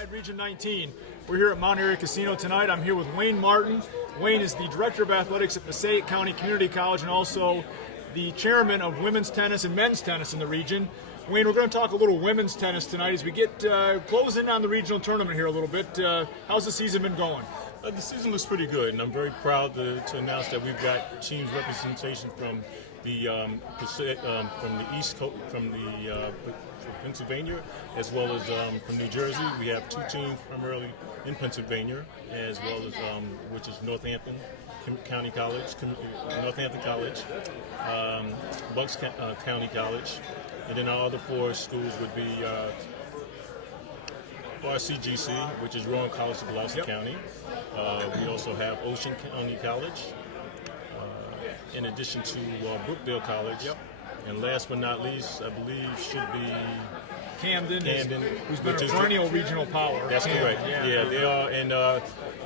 Inside Region 19. We're here at Mount Airy Casino tonight. I'm here with Wayne Martin. Wayne is the Director of Athletics at Passaic County Community College and also the Chairman of women's tennis and men's tennis in the region. Wayne, we're going to talk a little women's tennis tonight as we get close in on the regional tournament here a little bit. How's the season been going? The season looks pretty good, and I'm very proud to announce that we've got teams representation from the East Coast, from Pennsylvania, as well as from New Jersey. We have two teams primarily in Pennsylvania, as well as which is Northampton County College, Northampton College, Bucks County College, and then our other four schools would be RCGC, which is Rowan College of Pulaski County. We also have Ocean County College, in addition to Brookdale College. And last but not least, I believe should be Camden, who's been a perennial regional power. That's correct. Yeah, they are, and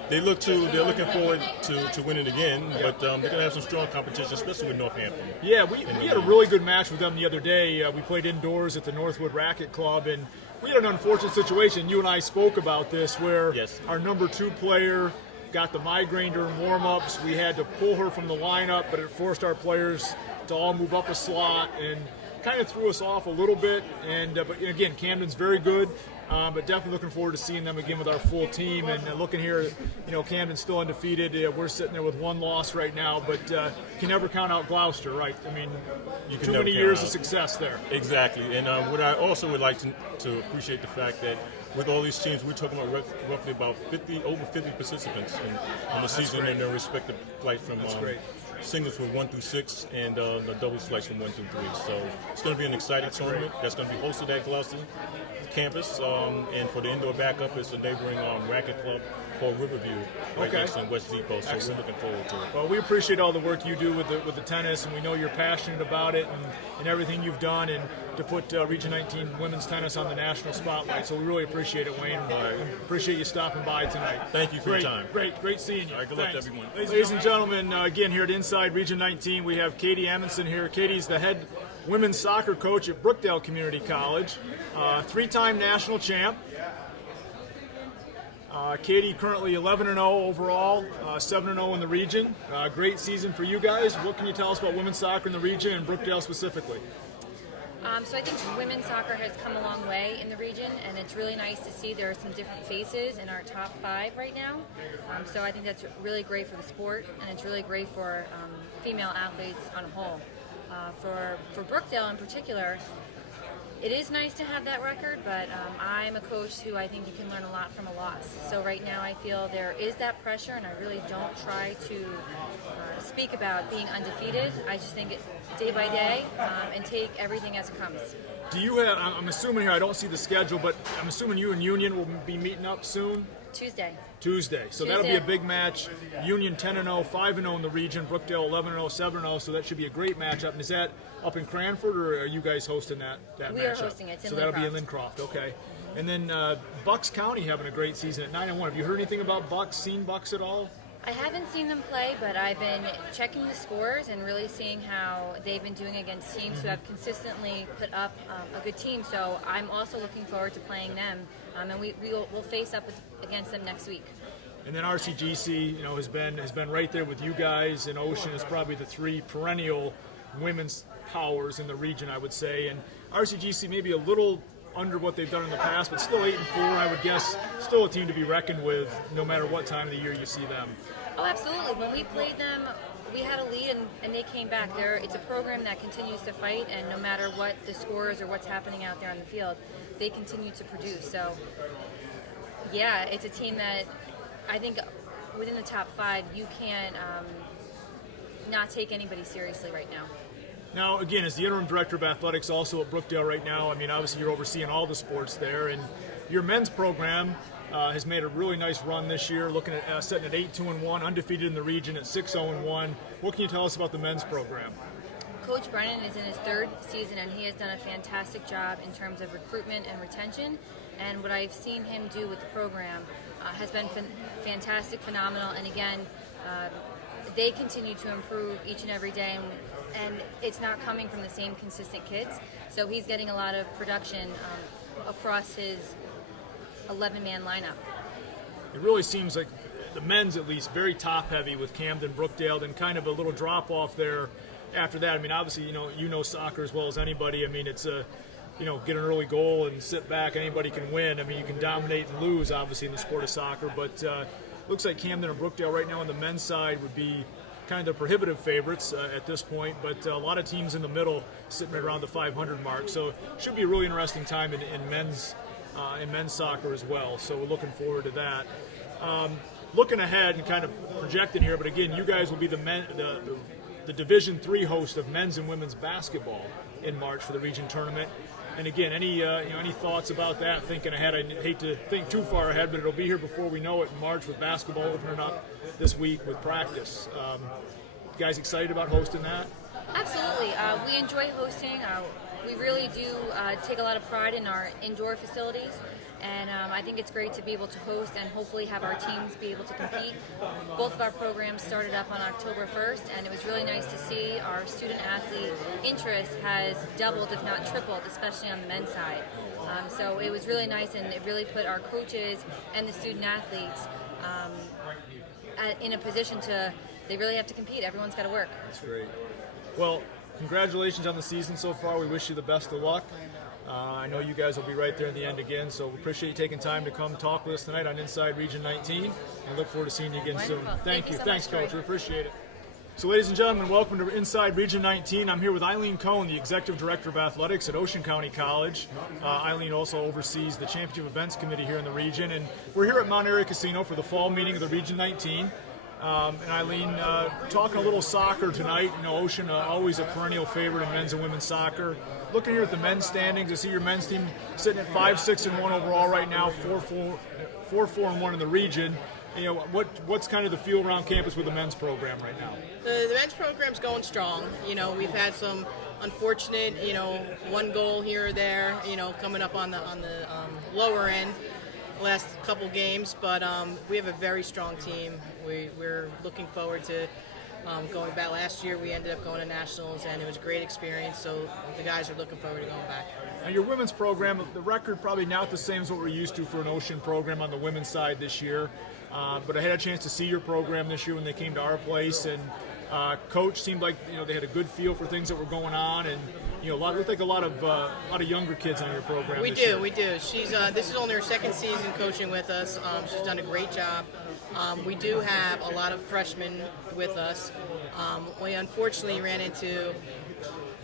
they're looking forward to winning again. But they're going to have some strong competition, especially with Northampton. Yeah, we had a really good match with them the other day. We played indoors at the Northwood Racket Club, and we had an unfortunate situation. You and I spoke about this, where our number 2 player got the migraine during warm-ups. We had to pull her from the lineup, but it forced our players to all move up a slot and kind of threw us off a little bit. And but again, Camden's very good, but definitely looking forward to seeing them again with our full team. And looking here, Camden's still undefeated. We're sitting there with 1 loss right now, but can never count out Gloucester, right? I mean, too many years of success there. Exactly. And what I also would like to appreciate the fact that with all these teams, we're talking about roughly about over 50 participants in the season in their respective flights from singles from 1 through 6 and the doubles flights from 1 through 3. So it's going to be an exciting tournament that's going to be hosted at Gloucester campus. And for the indoor backup, it's a neighboring racket club called Riverview right next in West Depot. So we're looking forward to it. Well, we appreciate all the work you do with the tennis, and we know you're passionate about it and everything you've done and to put Region 19 women's tennis on the national spotlight. So we really appreciate it, Wayne. Appreciate you stopping by tonight. Thank you for your time. Great seeing you. All right, good luck to everyone. Ladies and gentlemen, again here at Inside Region 19, we have Katie Amundsen here. Katie's the head women's soccer coach at Brookdale Community College, 3-time national champ. Katie currently 11-0 overall, 7-0 in the region. Great season for you guys. What can you tell us about women's soccer in the region and Brookdale specifically? So I think women's soccer has come a long way in the region, and it's really nice to see there are some different faces in our top 5 right now. So I think that's really great for the sport, and it's really great for female athletes on a whole. For Brookdale in particular, it is nice to have that record, but I'm a coach who I think you can learn a lot from a loss. So right now I feel there is that pressure, and I really don't try to speak about being undefeated. I just think it day by day and take everything as it comes. Do you have, I'm assuming here, I don't see the schedule, but I'm assuming you and Union will be meeting up soon? Tuesday. So that'll be a big match. Union 10-0, 5-0 in the region. Brookdale 11-0, 7-0. So that should be a great matchup. And is that up in Cranford, or are you guys hosting that matchup? We are hosting it. So that'll be in Lincroft. Okay. And then Bucks County having a great season at 9-1. Have you heard anything about Bucks? Seen Bucks at all? I haven't seen them play, but I've been checking the scores and really seeing how they've been doing against teams who have consistently put up a good team. So I'm also looking forward to playing them, and we'll face up against them next week. And then RCGC, has been right there with you guys, and Ocean is probably the 3 perennial women's powers in the region, I would say. And RCGC maybe a little under what they've done in the past, but still 8-4, I would guess. Still a team to be reckoned with, no matter what time of the year you see them. Oh, absolutely. When we played them, we had a lead, and they came back. It's a program that continues to fight, and no matter what the scores or what's happening out there on the field, they continue to produce. So, yeah, it's a team that I think within the top 5, you can't not take anybody seriously right now. Now, again, as the interim director of athletics also at Brookdale right now, I mean, obviously you're overseeing all the sports there, and your men's program has made a really nice run this year, looking at setting at 8-2-1, undefeated in the region at 6-0-1. What can you tell us about the men's program? Coach Brennan is in his 3rd season, and he has done a fantastic job in terms of recruitment and retention. And what I've seen him do with the program has been fantastic, phenomenal. And again, they continue to improve each and every day. And it's not coming from the same consistent kids. So he's getting a lot of production across his 11-man lineup. It really seems like the men's, at least, very top-heavy with Camden, Brookdale, then kind of a little drop-off there after that. I mean, obviously, you know soccer as well as anybody. I mean, it's a, get an early goal and sit back. Anybody can win. I mean, you can dominate and lose, obviously, in the sport of soccer. But looks like Camden and Brookdale right now on the men's side would be kind of prohibitive favorites at this point. But a lot of teams in the middle sitting right around the 500 mark. So it should be a really interesting time in men's soccer as well. So we're looking forward to that. Looking ahead and kind of projecting here, but again, you guys will be the Division III host of men's and women's basketball in March for the region tournament. And again, any thoughts about that? Thinking ahead, I hate to think too far ahead, but it'll be here before we know it in March with basketball opening up this week with practice. You guys excited about hosting that? Absolutely. We enjoy hosting. We really do take a lot of pride in our indoor facilities. And I think it's great to be able to host and hopefully have our teams be able to compete. Both of our programs started up on October 1st, and it was really nice to see our student-athlete interest has doubled, if not tripled, especially on the men's side. So it was really nice, and it really put our coaches and the student-athletes in a position they really have to compete. Everyone's got to work. That's great. Well, congratulations on the season so far. We wish you the best of luck. I know you guys will be right there in the end again, so we appreciate you taking time to come talk with us tonight on Inside Region 19, and look forward to seeing you again soon. Thank you. Thanks, Coach. We appreciate it. So, ladies and gentlemen, welcome to Inside Region 19. I'm here with Eileen Cone, the Executive Director of Athletics at Ocean County College. Eileen also oversees the Championship Events Committee here in the region, and we're here at Mount Airy Casino for the fall meeting of the Region 19. And Eileen, talking a little soccer tonight. Ocean always a perennial favorite in men's and women's soccer. Looking here at the men's standings, I see your men's team sitting at 5-6-1 overall right now, 4-4-1 in the region. What's kind of the feel around campus with the men's program right now? The men's program's going strong. We've had some unfortunate, one goal here or there, coming up on the lower end last couple games, but we have a very strong team. We're looking forward to going back. Last year we ended up going to nationals, and it was a great experience, so the guys are looking forward to going back. Now your women's program, the record probably not the same as what we're used to for an Ocean program on the women's side this year, but I had a chance to see your program this year when they came to our place, and Coach seemed like they had a good feel for things that were going on, and looked like a lot of younger kids on your program. We do. She's this is only her second season coaching with us. She's done a great job. We do have a lot of freshmen with us. We unfortunately ran into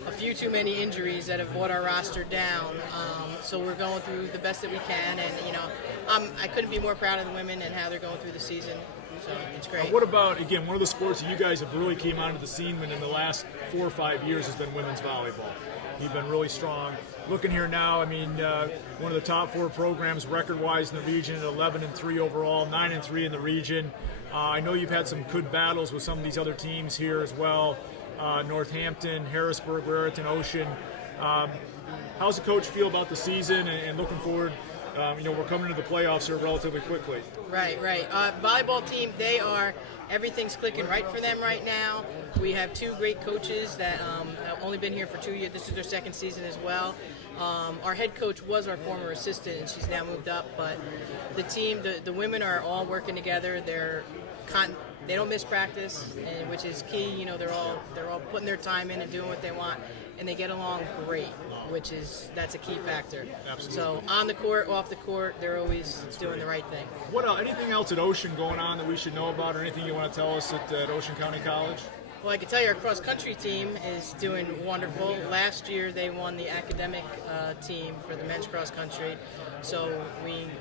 a few too many injuries that have brought our roster down. So we're going through the best that we can, and I couldn't be more proud of the women and how they're going through the season. So it's great. What about, again, one of the sports that you guys have really came onto the scene in the last 4 or 5 years has been women's volleyball. You've been really strong. Looking here now, one of the top 4 programs record-wise in the region, 11-3 overall, 9-3 in the region. I know you've had some good battles with some of these other teams here as well. Northampton, Harrisburg, Raritan, Ocean. How's the coach feel about the season and looking forward? We're coming into the playoffs here relatively quickly. Right. Volleyball team, everything's clicking right for them right now. We have 2 great coaches that have only been here for 2 years. This is their second season as well. Our head coach was our former assistant, and she's now moved up. But the team, the women are all working together. They don't miss practice, which is key. They're all putting their time in and doing what they want, and they get along great, that's a key factor. Absolutely. So on the court, off the court, they're always doing the right thing. What else? Anything else at Ocean going on that we should know about, or anything you want to tell us at Ocean County College? Well, I can tell you our cross-country team is doing wonderful. Last year they won the academic team for the men's cross-country. So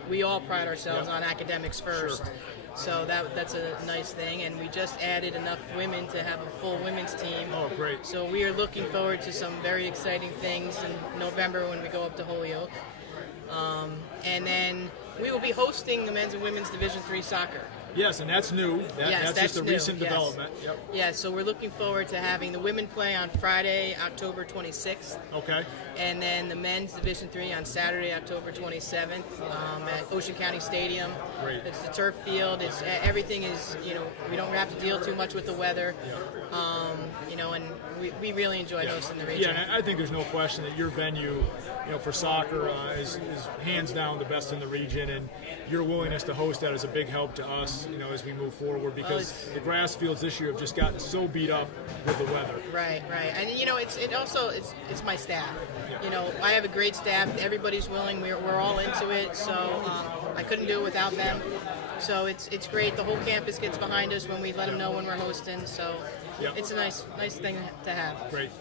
we all pride ourselves on academics first. Sure. So that's a nice thing. And we just added enough women to have a full women's team. Oh, great. So we are looking forward to some very exciting things in November when we go up to Holyoke. And then we will be hosting the men's and women's Division III soccer. Yes, and that's new. Yes, that's just a new, recent yes. development. Yep. Yeah, so we're looking forward to having the women play on Friday, October 26th. Okay. And then the men's Division III on Saturday, October 27th at Ocean County Stadium. Great. It's the turf field. It's everything is, we don't have to deal too much with the weather. And we really enjoy hosting the region. Yeah, and I think there's no question that your venue, for soccer is hands down the best in the region, and your willingness to host that is a big help to us, as we move forward, because the grass fields this year have just gotten so beat up with the weather. Right. And it's my staff. I have a great staff. Everybody's willing. We're all into it. So I couldn't do it without them. So it's great. The whole campus gets behind us when we let them know when we're hosting. So it's a nice thing to have. Great.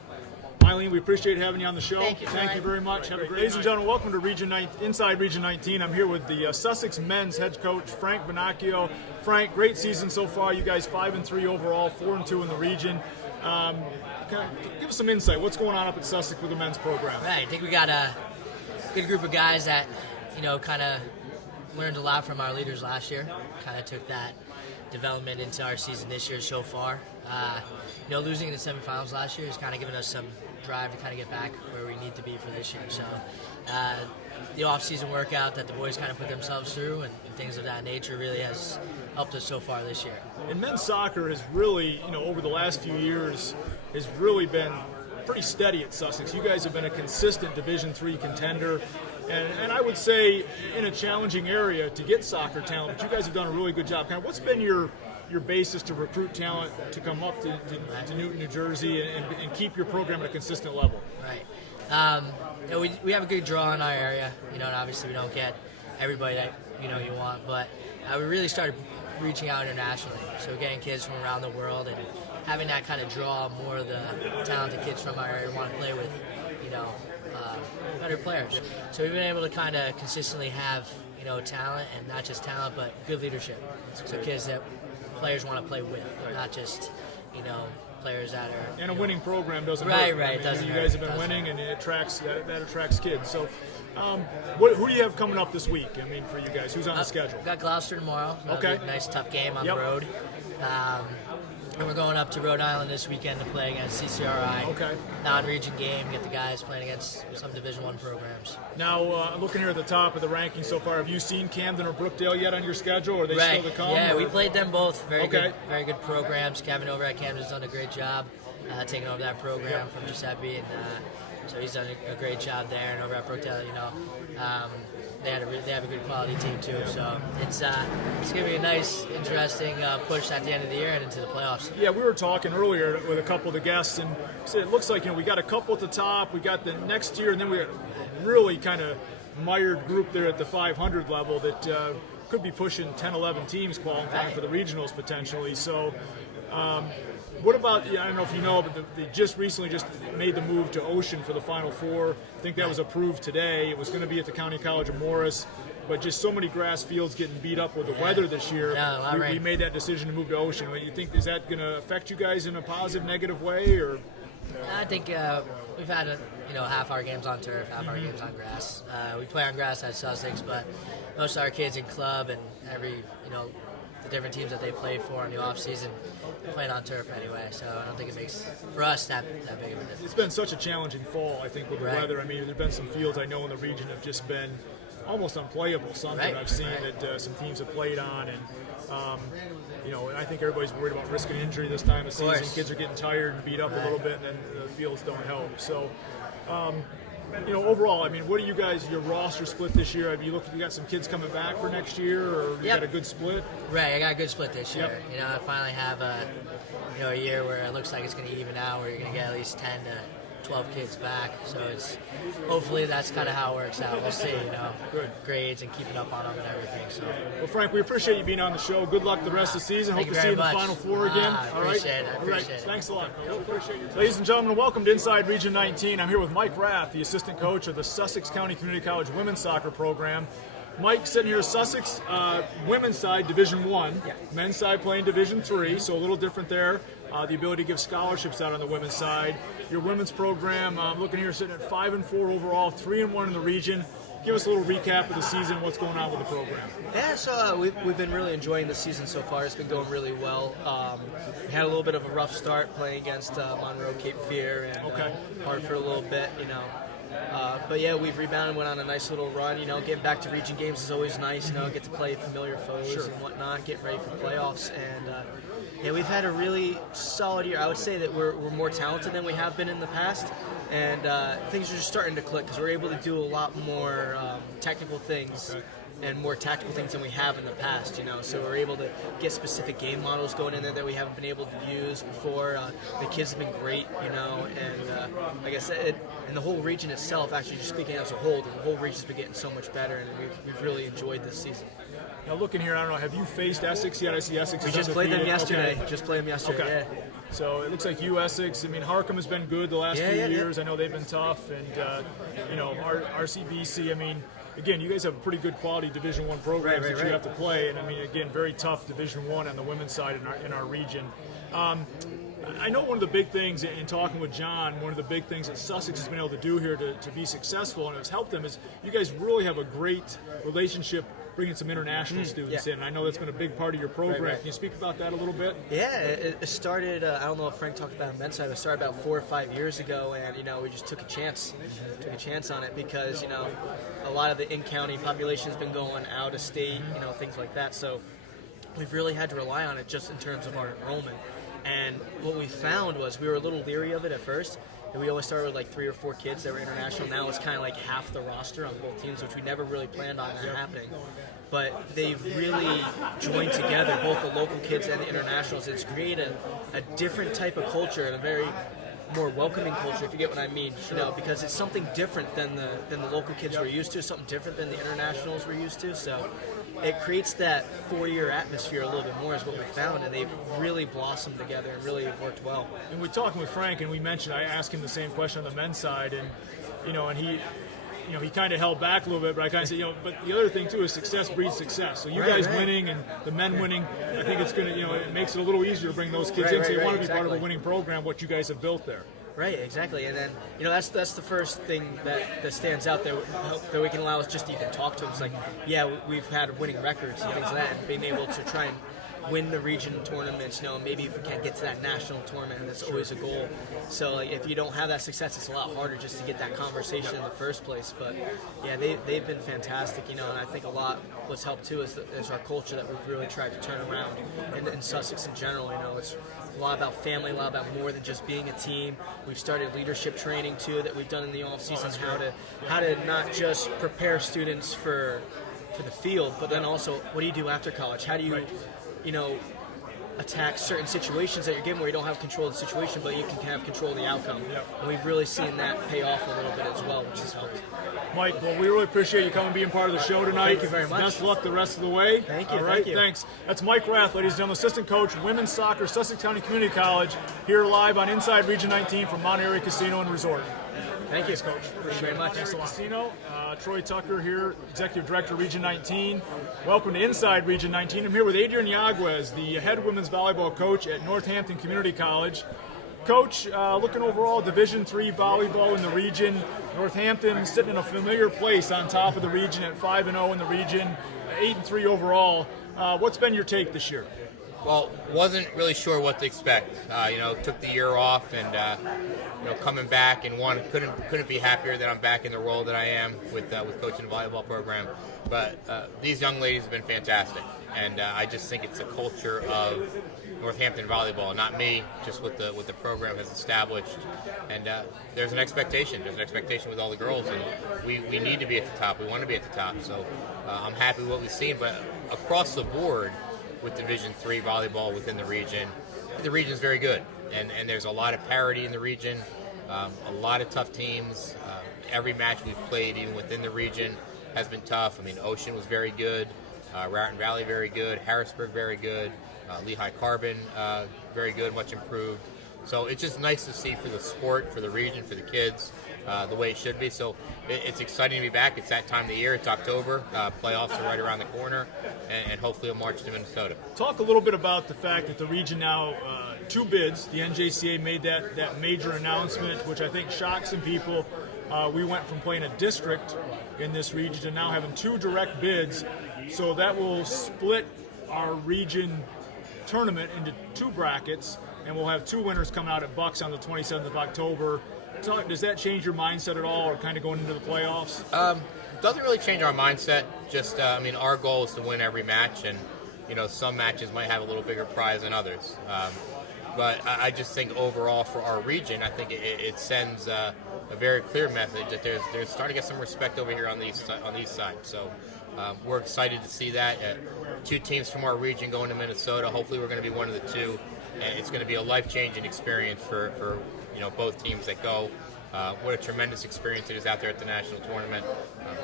Eileen, we appreciate having you on the show. Thank you very much. Have a great Ladies and gentlemen, welcome to Inside Region 19. I'm here with the Sussex men's head coach, Frank Vannacchio. Frank, great season so far. You guys 5-3 overall, 4-2 in the region. Give us some insight. What's going on up at Sussex with the men's program? Right, I think we got a good group of guys that, kind of learned a lot from our leaders last year. Kind of took that development into our season this year so far. Losing in the semifinals last year has kind of given us some drive to kind of get back where we need to be for this year. So the off-season workout that the boys kind of put themselves through and things of that nature really has helped us so far this year. And men's soccer has really, over the last few years, has really been pretty steady at Sussex. You guys have been a consistent Division III contender, and I would say in a challenging area to get soccer talent, but you guys have done a really good job. Kind of what's been your basis to recruit talent to come up to Newton, New Jersey, and keep your program at a consistent level? Right. We have a good draw in our area, and obviously we don't get everybody that you want, but we really started reaching out internationally. So getting kids from around the world and having that kind of draw more of the talented kids from our area want to play with, better players. So we've been able to kind of consistently have, talent, and not just talent, but good leadership. So kids that players want to play with, not just, players that are... And a winning program doesn't hurt. Right. It doesn't you hurt. guys have been winning, and it attracts that attracts kids. So who do you have coming up this week, for you guys? Who's on the schedule? We've got Gloucester tomorrow. Okay. Nice, tough game on the road. And we're going up to Rhode Island this weekend to play against CCRI. Okay. Non-region game, get the guys playing against some Division I programs. Now, looking here at the top of the rankings so far, have you seen Camden or Brookdale yet on your schedule, or are they still to come? Yeah, we played them both. Very good programs. Kevin over at Camden's done a great job taking over that program from Giuseppe, and so he's done a great job there. And over at Brookdale, they have a good quality team too. So it's going to be a nice, interesting push at the end of the year and into the playoffs. Yeah, we were talking earlier with a couple of the guests, and said it looks like we got a couple at the top. We got the next year, and then we got a really kind of mired group there at the 500 level that could be pushing 10, 11 teams qualifying for the regionals potentially. So. What about, I don't know if you know, but they just recently made the move to Ocean for the Final Four. I think that was approved today. It was going to be at the County College of Morris, but just so many grass fields getting beat up with the weather this year, we made that decision to move to Ocean. You think, is that going to affect you guys in a positive, negative way? Or? I think we've had half our games on turf, half our games on grass. We play on grass at Sussex, but most of our kids in club and every, the different teams that they play for in the off season playing on turf anyway, so I don't think it makes for us that big of a difference. It's been such a challenging fall, I think, with the weather. There've been some fields I know in the region have just been almost unplayable. Something I've seen that some teams have played on, and and I think everybody's worried about risking injury this time of season. Kids are getting tired and beat up a little bit, and then the fields don't help. So. Overall, what do you guys, your roster split this year? Have you got some kids coming back for next year, or you got a good split? Right, I got a good split this year. I finally have a year where it looks like it's going to even out, where you're going to get at least 10 to 12 kids back. So hopefully that's kind of how it works out. We'll see, Good. Grades and keeping up on them and everything. So. Well, Frank, we appreciate you being on the show. Good luck the rest of the season. Hope to see you in the Final Four again. All right. I appreciate it. Thanks a lot. Ladies and gentlemen, welcome to Inside Region 19. I'm here with Mike Rath, the assistant coach of the Sussex County Community College women's soccer program. Mike, sitting here at Sussex, women's side, Division I. Men's side playing Division III, so a little different there. The ability to give scholarships out on the women's side. Your women's program, looking here, sitting at 5-4 overall, 3-1 in the region. give us a little recap of the season, what's going on with the program. Yeah, so we've been really enjoying the season so far. It's been going really well. We had a little bit of a rough start playing against Monroe, Cape Fear, and Hartford a little bit, but yeah, we've rebounded, went on a nice little run. Getting back to region games is always nice. Get to play familiar foes and whatnot, getting ready for playoffs. And yeah, we've had a really solid year. I would say that we're more talented than we have been in the past, and things are just starting to click because we're able to do a lot more technical things. And more tactical things than we have in the past, So we're able to get specific game models going in there that we haven't been able to use before. The kids have been great, and like I said, and the whole region itself, actually just speaking as a whole, the whole region's been getting so much better, and we've really enjoyed this season. Now looking here, I don't know, have you faced Essex yet? I see Essex. We just played them yesterday. Okay. Just played them yesterday. Okay. Yeah. So it looks like Essex. I mean, Harcum has been good the last few years. I know they've been tough, and RCBC. I mean, again, you guys have a pretty good quality Division I programs that you have to play, and I mean, again, very tough Division I on the women's side in our region. I know one of the big things in talking with John, one of the big things that Sussex has been able to do here to be successful and has helped them is you guys really have a great relationship bringing some international students in. And I know that's been a big part of your program. Can you speak about that a little bit? Yeah, it started, I don't know if Frank talked about it on men's side, it started about 4 or 5 years ago, and, we just took a chance on it because, a lot of the in-county population has been going out of state, things like that. So we've really had to rely on it just in terms of our enrollment. And what we found was we were a little leery of it at first. And we always started with like 3 or 4 kids that were international. Now it's kind of like half the roster on both teams, which we never really planned on that happening. But they've really joined together, both the local kids and the internationals. It's created a different type of culture and a very more welcoming culture, if you get what I mean, because it's something different than the local kids we're used to, something different than the internationals we're used to. So it creates that 4-year atmosphere a little bit more is what we found, and they've really blossomed together and really worked well. And we're talking with Frank, and I asked him the same question on the men's side, and he kind of held back a little bit, but I kind of said, but the other thing too is success breeds success. So you guys winning and the men winning, I think it's going to, it makes it a little easier to bring those kids in. So you want to be part of a winning program, what you guys have built there. Right, exactly. And then, that's the first thing that stands out there that we can allow us just to even talk to them. It's like, we've had winning records and things like that, and being able to try and win the region tournaments, maybe if we can't get to that national tournament, and that's always a goal. So if you don't have that success, it's a lot harder just to get that conversation in the first place. But they've been fantastic, and I think a lot what's helped too is our culture that we've really tried to turn around in Sussex in general. It's a lot about family, a lot about more than just being a team. We've started leadership training too that we've done in the off seasons, how to not just prepare students for the field, but then also what do you do after college? How do you attack certain situations that you're given where you don't have control of the situation, but you can have control of the outcome. And we've really seen that pay off a little bit as well, which has helped. Mike, well, we really appreciate you coming and being part of the show tonight. Thank you very much. Best of luck the rest of the way. Thank you. All right, thanks. That's Mike Rath, ladies and gentlemen, assistant coach, women's soccer, Sussex County Community College, here live on Inside Region 19 from Mount Airy Casino and Resort. Thank you, Coach. Thank you very much. Thanks a lot. Casino, Troy Tucker here, Executive Director, Region 19. Welcome to Inside Region 19. I'm here with Adrian Yog, the head women's volleyball coach at Northampton Community College. Coach, looking overall, Division III volleyball in the region. Northampton sitting in a familiar place on top of the region at 5-0 in the region, 8-3 overall. What's been your take this year? Well, wasn't really sure what to expect. Took the year off and coming back and couldn't be happier that I'm back in the role that I am with coaching the volleyball program. But these young ladies have been fantastic, and I just think it's a culture of Northampton volleyball, not me, just what the program has established. And there's an expectation. There's an expectation with all the girls, and we need to be at the top. We want to be at the top. So I'm happy with what we've seen. But across the board, with Division III volleyball within the region is very good, and there's a lot of parity in the region, a lot of tough teams. Every match we've played, even within the region, has been tough. I mean, Ocean was very good, Raritan Valley very good, Harrisburg very good, Lehigh Carbon very good, much improved. So it's just nice to see for the sport, for the region, for the kids, the way it should be. So it's exciting to be back. It's that time of the year. It's October. Playoffs are right around the corner, and hopefully we'll march to Minnesota. Talk a little bit about the fact that the region now, 2 bids. The NJCAA made that major announcement, which I think shocked some people. we went from playing a district in this region to now having 2 direct bids. So that will split our region tournament into 2 brackets, and we'll have 2 winners coming out at Bucks on the 27th of October. So does that change your mindset at all, or kind of going into the playoffs? Doesn't really change our mindset. Just, our goal is to win every match, and some matches might have a little bigger prize than others. But I just think overall for our region, I think it sends a very clear message that there's starting to get some respect over here on these sides. So we're excited to see that. 2 teams from our region going to Minnesota. Hopefully, we're going to be one of the 2, and it's going to be a life-changing experience for both teams that go. What a tremendous experience it is out there at the national tournament.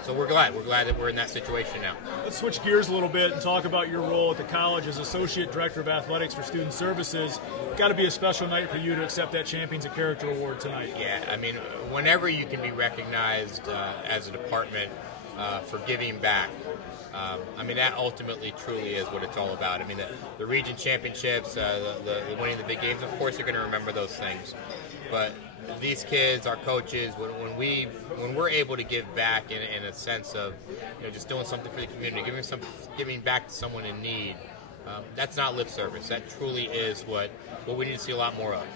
So we're glad that we're in that situation now. Let's switch gears a little bit and talk about your role at the college as Associate Director of Athletics for Student Services. Got to be a special night for you to accept that Champions of Character Award tonight. Yeah, whenever you can be recognized as a department for giving back, that ultimately truly is what it's all about. The region championships, the winning the big games, of course you're going to remember those things. But these kids, our coaches, when we're able to give back in a sense of just doing something for the community, giving back to someone in need, that's not lip service. That truly is what we need to see a lot more of.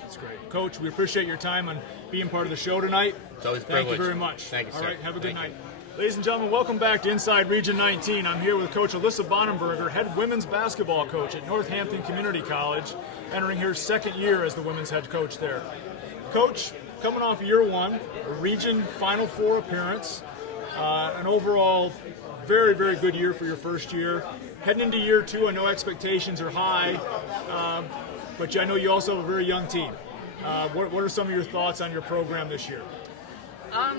That's great. Coach, we appreciate your time on being part of the show tonight. It's always a privilege. privilege. Thank you very much. Thank you, sir. All right, have a good Thank night. Ladies and gentlemen, welcome back to Inside Region 19. I'm here with Coach Alyssa Bonham, head women's basketball coach at Northampton Community College, entering her 2nd year as the women's head coach there. Coach, coming off year 1, a region Final Four appearance, an overall very, very good year for your first year. Heading into year 2, I know expectations are high, but I know you also have a very young team. What are some of your thoughts on your program this year?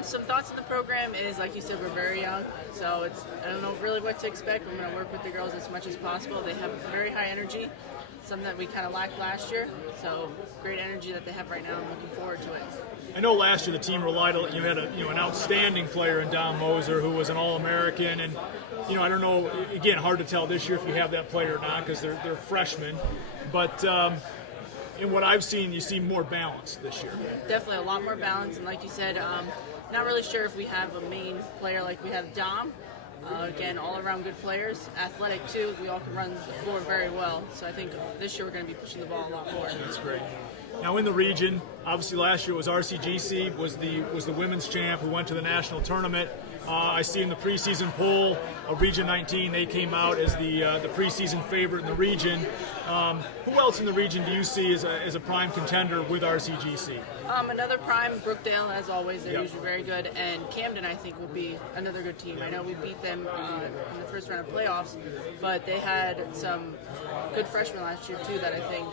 Some thoughts on the program is, like you said, we're very young, so I don't know really what to expect. We're going to work with the girls as much as possible. They have very high energy, something that we kind of lacked last year, so great energy that they have right now. I'm looking forward to it. I know last year the team relied on, you had an outstanding player in Don Moser who was an All-American, and I don't know, again, hard to tell this year if you have that player or not because they're freshmen, but in what I've seen, you see more balance this year. Definitely a lot more balance, and like you said, not really sure if we have a main player like we have Dom. Again, all around good players, athletic too. We all can run the floor very well. So I think this year we're going to be pushing the ball a lot more. That's great. Now in the region, obviously last year was RCGC was the women's champ who went to the national tournament. I see in the preseason poll of Region 19, they came out as the preseason favorite in the region. Who else in the region do you see as a prime contender with RCGC? Another prime, Brookdale, as always. They're usually very good. And Camden, I think, will be another good team. I know we beat them in the first round of playoffs, but they had some good freshmen last year, too, that I think,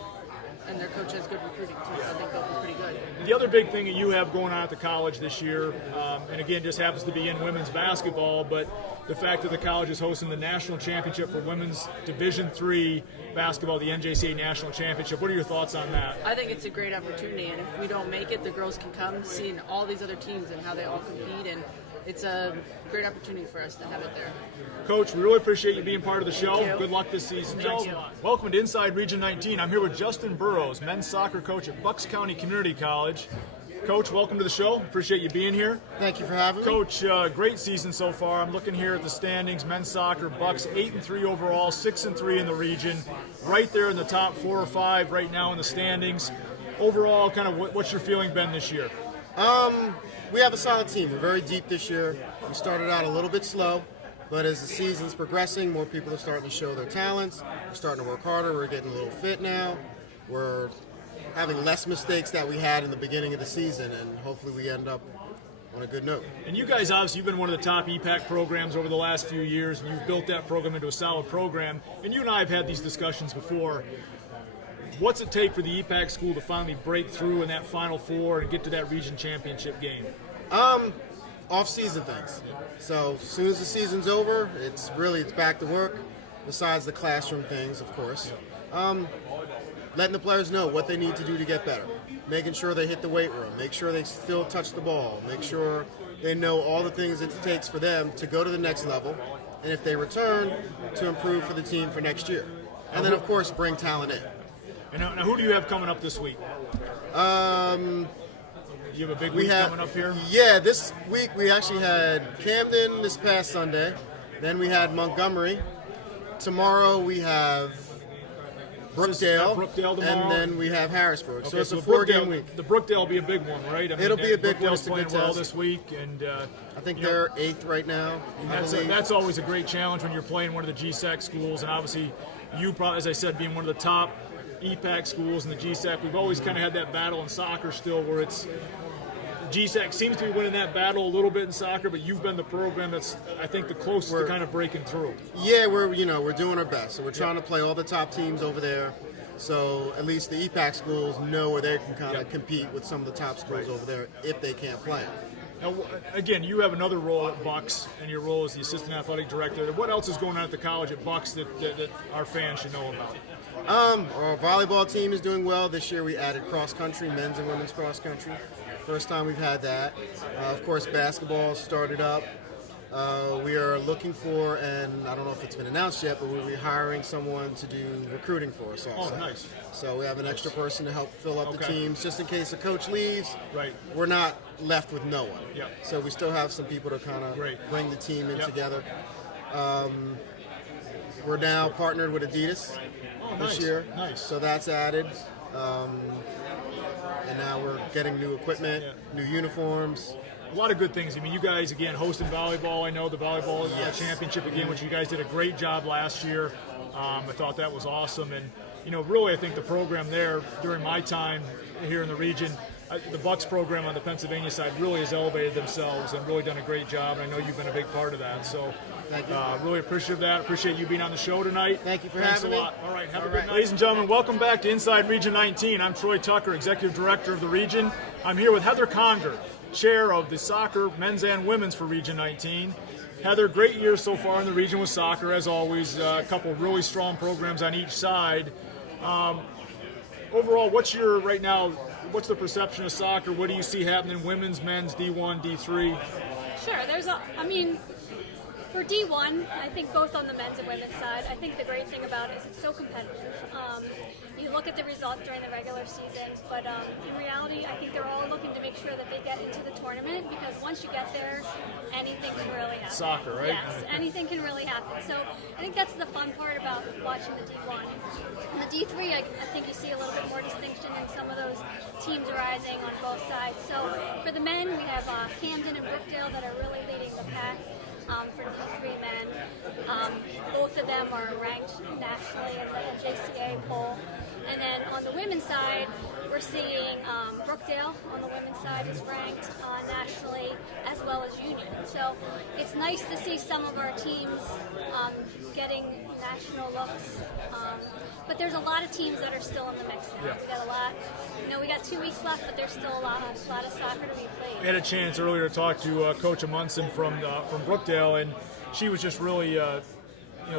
and their coach has good recruiting, too, so I think they'll be pretty good. The other big thing that you have going on at the college this year, and again, just happens to be in women's basketball, but the fact that the college is hosting the national championship for women's Division III basketball, the NJCAA National Championship. What are your thoughts on that? I think it's a great opportunity, and if we don't make it, the girls can come see all these other teams and how they all compete, and it's a great opportunity for us to have it there. Coach, we really appreciate you being part of the show. Thank you. Good luck this season. Thank you. Welcome to Inside Region 19. I'm here with Justin Burrows, men's soccer coach at Bucks County Community College. Coach, welcome to the show. Appreciate you being here. Thank you for having me. Coach, great season so far. I'm looking here at the standings. Men's soccer, Bucks 8-3 overall, 6-3 in the region. Right there in the top 4 or 5 right now in the standings. Overall, kind of what's your feeling been this year? We have a solid team. We're very deep this year. We started out a little bit slow, but as the season's progressing, more people are starting to show their talents. We're starting to work harder. We're getting a little fit now. We're having less mistakes that we had in the beginning of the season, and hopefully we end up on a good note. And you guys, obviously, you've been one of the top EPAC programs over the last few years, and you've built that program into a solid program. And you and I have had these discussions before. What's it take for the EPAC school to finally break through in that Final Four and get to that region championship game? Off-season things. So as soon as the season's over, it's back to work, besides the classroom things, of course. Letting the players know what they need to do to get better. Making sure they hit the weight room. Make sure they still touch the ball. Make sure they know all the things it takes for them to go to the next level. And if they return, to improve for the team for next year. And then, of course, bring talent in. And now who do you have coming up this week? You have a big week coming up here? Yeah, this week we actually had Camden this past Sunday. Then we had Montgomery. Tomorrow we have Brookdale, tomorrow. And then we have Harrisburg. Okay, so it's a 4-game week. The Brookdale will be a big one, right? I mean, It'll be a big one. Brookdale's playing well this week, and I think they're 8th right now. That's always a great challenge when you're playing one of the GSAC schools, and obviously you probably, as I said, being one of the top EPAC schools in the GSAC, we've always kind of had that battle in soccer still, where it's GSAC seems to be winning that battle a little bit in soccer, but you've been the program that's, I think, the closest to kind of breaking through. Yeah, we're doing our best. So we're trying to play all the top teams over there. So at least the EPAC schools know where they can kind of compete with some of the top schools over there if they can't play them. Now, again, you have another role at Bucks, and your role as the assistant athletic director. What else is going on at the college at Bucks that our fans should know about? Our volleyball team is doing well. This year we added cross country, men's and women's cross country. First time we've had that. Of course, basketball started up. We are looking for, and I don't know if it's been announced yet, but we'll be hiring someone to do recruiting for us also. Oh, nice. So we have an extra person to help fill up the teams, just in case a coach leaves. Right. We're not left with no one. Yep. So we still have some people to kind of bring the team in together. We're now partnered with Adidas this year. Nice. So that's added. And now we're getting new equipment, new uniforms. A lot of good things. I mean, you guys, again, hosting volleyball. I know the volleyball championship again, which you guys did a great job last year. I thought that was awesome. And, really, I think the program there during my time here in the region, the Bucks program on the Pennsylvania side really has elevated themselves and really done a great job. And I know you've been a big part of that. So really appreciate that. Appreciate you being on the show tonight. Thank you for having me. Thanks a lot. All right, have a good night. Ladies and gentlemen, welcome back to Inside Region 19. I'm Troy Tucker, Executive Director of the region. I'm here with Heather Conger, Chair of the Soccer Men's and Women's for Region 19. Heather, great year so far in the region with soccer, as always. A couple of really strong programs on each side. Overall, what's the perception of soccer? What do you see happening? Women's, men's, D1, D3? Sure. For D1, I think both on the men's and women's side, I think the great thing about it is it's so competitive. You look at the results during the regular season, but in reality, I think they're all looking to make sure that they get into the tournament, because once you get there, anything can really happen. Soccer, right? Yes, anything can really happen. So I think that's the fun part about watching the D1. In the D3, I think you see a little bit more distinction in some of those teams rising on both sides. So for the men, we have Camden and Brookdale that are really leading the pack. For D3 men. Both of them are ranked nationally in the NJCAA poll. And then on the women's side, we're seeing Brookdale on the women's side is ranked nationally, as well as Union. So it's nice to see some of our teams getting national looks. But there's a lot of teams that are still in the mix now. We got a lot. We got 2 weeks left, but there's still a lot of soccer to be played. We had a chance earlier to talk to Coach Amundsen from Brookdale, and she was just really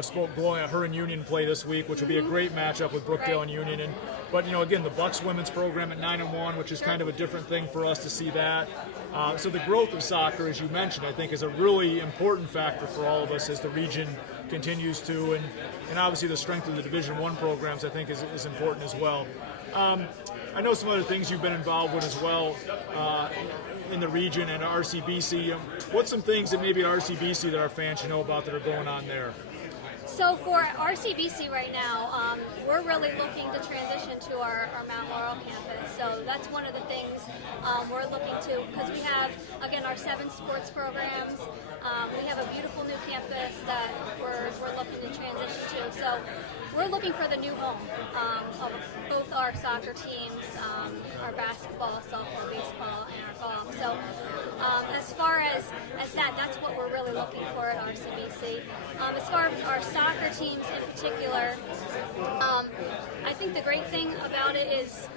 spoke glowing at her and Union play this week, which will be a great matchup with Brookdale and Union. But again, the Bucks women's program at 9-1, which is kind of a different thing for us to see that. So the growth of soccer, as you mentioned, I think is a really important factor for all of us as the region continues to, and obviously the strength of the Division I programs I think is important as well. I know some other things you've been involved with as well in the region and RCBC. What's some things that maybe at RCBC that our fans should know about that are going on there? So for RCBC right now, we're really looking to transition to our Mount Laurel campus. So that's one of the things we're looking to, because we have, again, our 7 sports programs. We have a beautiful new campus that we're looking to transition to. So we're looking for the new home of both our soccer teams, our basketball, softball, baseball, and our golf. So as far as that, that's what we're really looking for at RCBC. As far as our soccer teams in particular, I think the great thing about it is,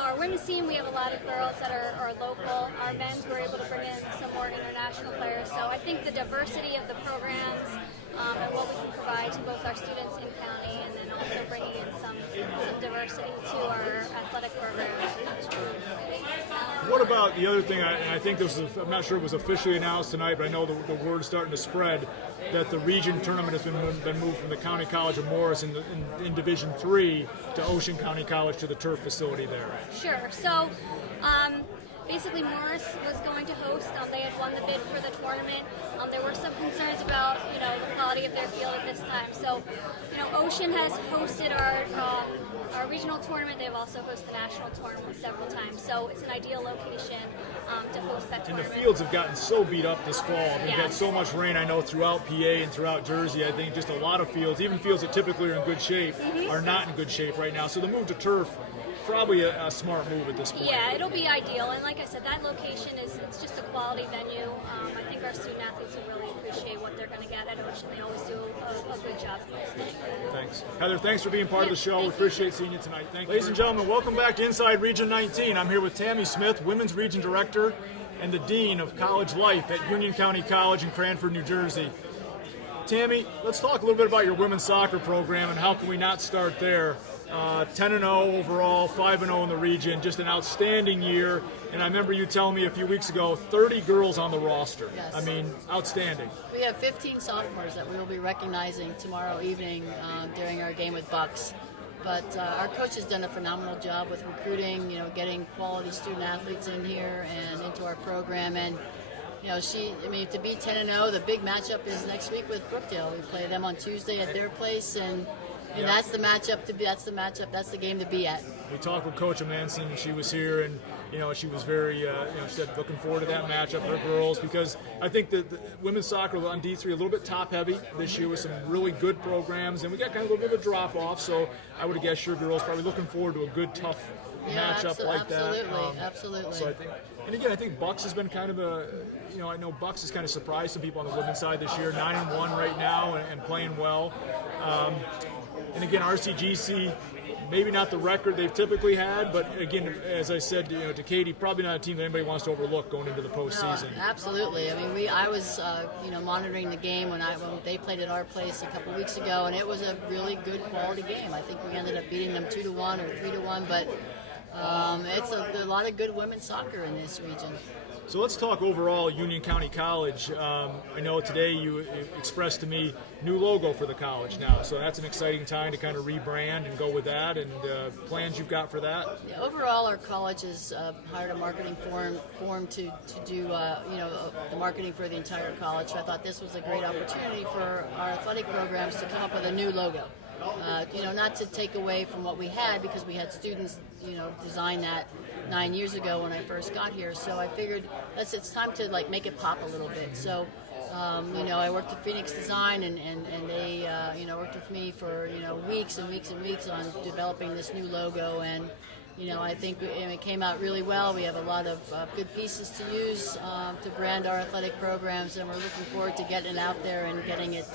our women's team, we have a lot of girls that are local. Our men's, we're able to bring in some more international players. So I think the diversity of the programs and what we can provide to both our students in county, and then also bringing in some diversity to our athletic programs. What about the other thing, I think I'm not sure it was officially announced tonight, but I know the word's starting to spread, that the region tournament has been moved from the County College of Morris in Division III to Ocean County College to the turf facility there. Sure. So basically Morris was going to host. They had won the bid for the tournament. There were some concerns about, the quality of their field at this time. So, Ocean has hosted our regional tournament. They've also hosted the national tournament several times. So it's an ideal location to host that And the tournament. fields have gotten so beat up this fall. We've had Yes. so much rain, I know, throughout PA and throughout Jersey. I think just a lot of fields, even fields that typically are in good shape, are not in good shape right now. So the move to turf, probably a smart move at this point. Yeah, it'll be ideal. And like I said, that location it's just a quality venue. I think our student athletes will really appreciate what they're going to get at Ocean. They always do a good job. Thanks. Heather, thanks for being part of the show. We thank you. appreciate seeing you tonight. Thank you. Ladies and gentlemen, welcome back to Inside Region 19. I'm here with Tammy Smith, Women's Region Director and the Dean of College Life at Union County College in Cranford, New Jersey. Tammy, let's talk a little bit about your women's soccer program and how can we not start there. 10-0 overall, 5-0 in the region, just an outstanding year. And I remember you telling me a few weeks ago, 30 girls on the roster. Yes. I mean, outstanding. We have 15 sophomores that we will be recognizing tomorrow evening during our game with Bucks. But our coach has done a phenomenal job with recruiting, getting quality student athletes in here and into our program. And to be 10-0, the big matchup is next week with Brookdale. We play them on Tuesday at their place, and that's the matchup to be. That's the matchup. That's the game to be at. We talked with Coach Amanson, and she was here, and she was very, she said looking forward to that matchup for girls because I think that the women's soccer on D3 a little bit top heavy this year with some really good programs, and we got kind of a little bit of a drop off. So I would have guessed your girls probably looking forward to a good tough matchup like that. Absolutely. So I think, and again, I think Bucks has been kind of a, I know Bucks has kind of surprised some people on the women's side this year, 9-1 right now and playing well. And again, RCGC, maybe not the record they've typically had, but again, as I said, to Katie, probably not a team that anybody wants to overlook going into the postseason. No, absolutely. I mean, I was, monitoring the game when they played at our place a couple weeks ago, and it was a really good quality game. I think we ended up beating them 2-1 or 3-1, but it's a lot of good women's soccer in this region. So let's talk overall Union County College. I know today you expressed to me new logo for the college now, so that's an exciting time to kind of rebrand and go with that, and plans you've got for that. Yeah, overall, our college has hired a marketing firm to do the marketing for the entire college. So I thought this was a great opportunity for our athletic programs to come up with a new logo. Not to take away from what we had, because we had students, design that 9 years ago when I first got here. So I figured it's time to make it pop a little bit. So, I worked with Phoenix Design and they, worked with me for, weeks and weeks and weeks on developing this new logo. And, I think it came out really well. We have a lot of good pieces to use to brand our athletic programs, and we're looking forward to getting it out there and getting it,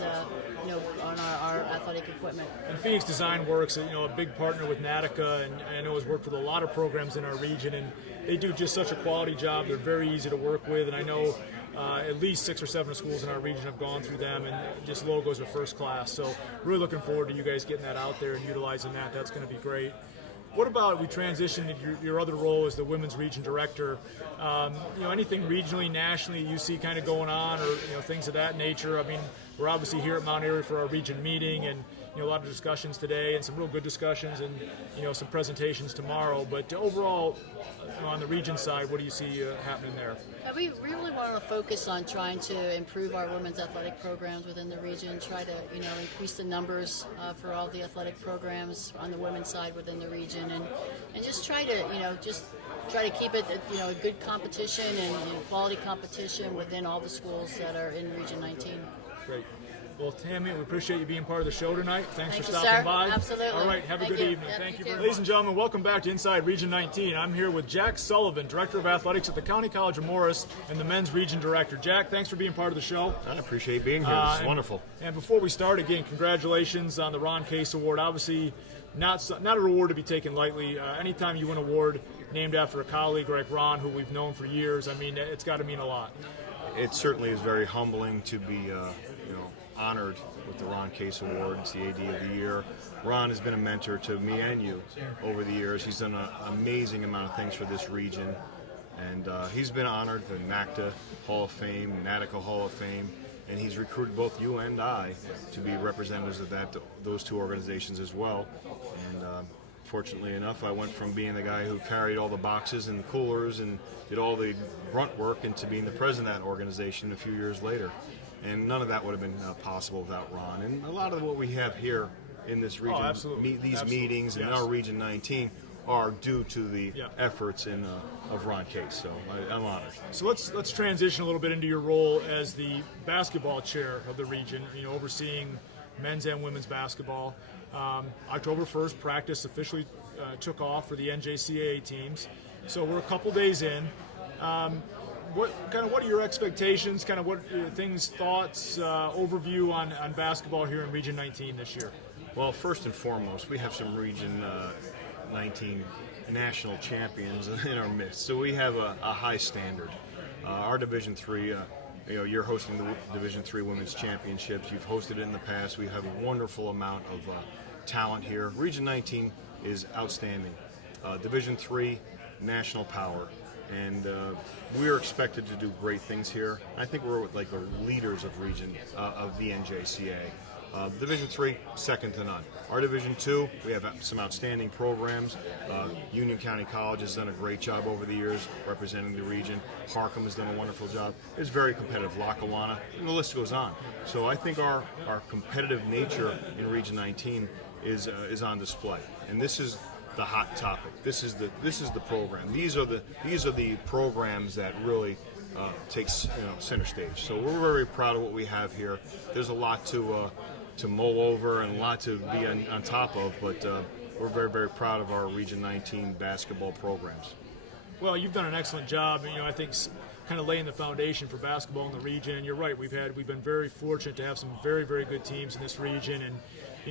on our athletic equipment. And Phoenix Design Works, a big partner with NJCAA, and I know has worked with a lot of programs in our region, and they do just such a quality job. They're very easy to work with, and I know at least 6 or 7 schools in our region have gone through them, and just logos are first class. So really looking forward to you guys getting that out there and utilizing that. That's going to be great. What about we transition to your other role as the Women's Region Director? Anything regionally, nationally you see kind of going on, or things of that nature? I mean, we're obviously here at Mount Airy for our region meeting, and a lot of discussions today, and some real good discussions, and some presentations tomorrow. But overall, on the region side, what do you see happening there? We really want to focus on trying to improve our women's athletic programs within the region, try to increase the numbers for all the athletic programs on the women's side within the region, and just try to keep it a good competition and quality competition within all the schools that are in Region 19. Great. Well, Tammy, we appreciate you being part of the show tonight. Thanks Thank for you, stopping sir. by. Absolutely. All right, have a good evening. Yep, Thank you. you too. Ladies and gentlemen, welcome back to Inside Region 19. I'm here with Jack Sullivan, Director of Athletics at the County College of Morris, and the Men's Region Director. Jack, thanks for being part of the show. I appreciate being here. This is wonderful. And before we start, again, congratulations on the Ron Case Award. Obviously, not a reward to be taken lightly. Anytime you win an award named after a colleague like Ron, who we've known for years, I mean, it's got to mean a lot. It certainly is very humbling to be, honored with the Ron Case Award. It's the AD of the Year. Ron has been a mentor to me and you over the years. He's done an amazing amount of things for this region, and he's been honored for NACTA Hall of Fame, NADCA Hall of Fame, and he's recruited both you and I to be representatives of those two organizations as well. And fortunately enough, I went from being the guy who carried all the boxes and coolers and did all the grunt work into being the president of that organization a few years later. And none of that would have been possible without Ron. And a lot of what we have here in this region, these meetings and in our Region 19, are due to the efforts of Ron Case. So I'm honored. So let's transition a little bit into your role as the basketball chair of the region, overseeing men's and women's basketball. October 1st, practice officially took off for the NJCAA teams. So we're a couple days in. What are your expectations? Thoughts, overview on basketball here in Region 19 this year? Well, first and foremost, we have some Region 19 national champions in our midst, so we have a high standard. Our Division III, you're hosting the Division III Women's Championships. You've hosted it in the past. We have a wonderful amount of talent here. Region 19 is outstanding. Division III, national power. And we're expected to do great things here. I think we're like the leaders of of the NJCAA. Division III, second to none. Our Division II, we have some outstanding programs. Union County College has done a great job over the years representing the region. Harcum has done a wonderful job. It's very competitive. Lackawanna, and the list goes on. So I think our competitive nature in Region 19 is on display. And this is the hot topic. This is the program. These are the programs that really takes center stage. So we're very proud of what we have here. There's a lot to mull over and a lot to be on top of, but we're very, very proud of our Region 19 basketball programs. Well, you've done an excellent job. I think kind of laying the foundation for basketball in the region. And you're right. We've been very fortunate to have some very, very good teams in this region, and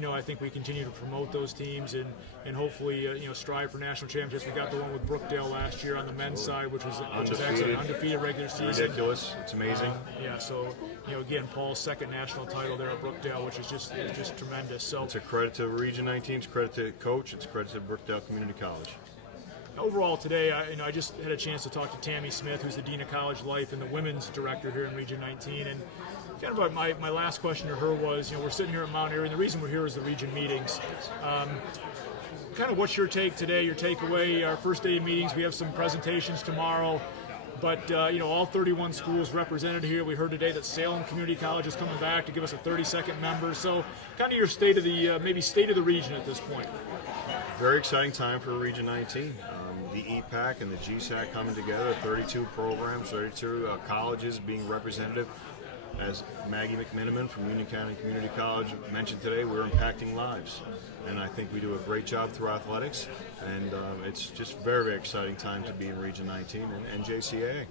I think we continue to promote those teams and hopefully strive for national championships. We got the one with Brookdale last year on the men's side, which was excellent, undefeated regular season. Ridiculous. It's amazing. So again, Paul's second national title there at Brookdale, which is just tremendous. So it's a credit to Region 19. It's credit to Coach. It's credit to Brookdale Community College. Overall today, I just had a chance to talk to Tammy Smith, who's the Dean of College Life and the women's director here in Region 19. And kind of my last question to her was, we're sitting here at Mount Airy, and the reason we're here is the region meetings. Kind of what's your take today, your takeaway? Our first day of meetings, we have some presentations tomorrow. But, all 31 schools represented here. We heard today that Salem Community College is coming back to give us a 32nd member. So kind of your state of the region at this point. Very exciting time for Region 19. The EPAC and the GSAC coming together, 32 programs, 32 colleges being representative. As Maggie McMiniman from Union County Community College mentioned today, we're impacting lives. And I think we do a great job through athletics. And it's just very, very exciting time to be in Region 19 and NJCAA.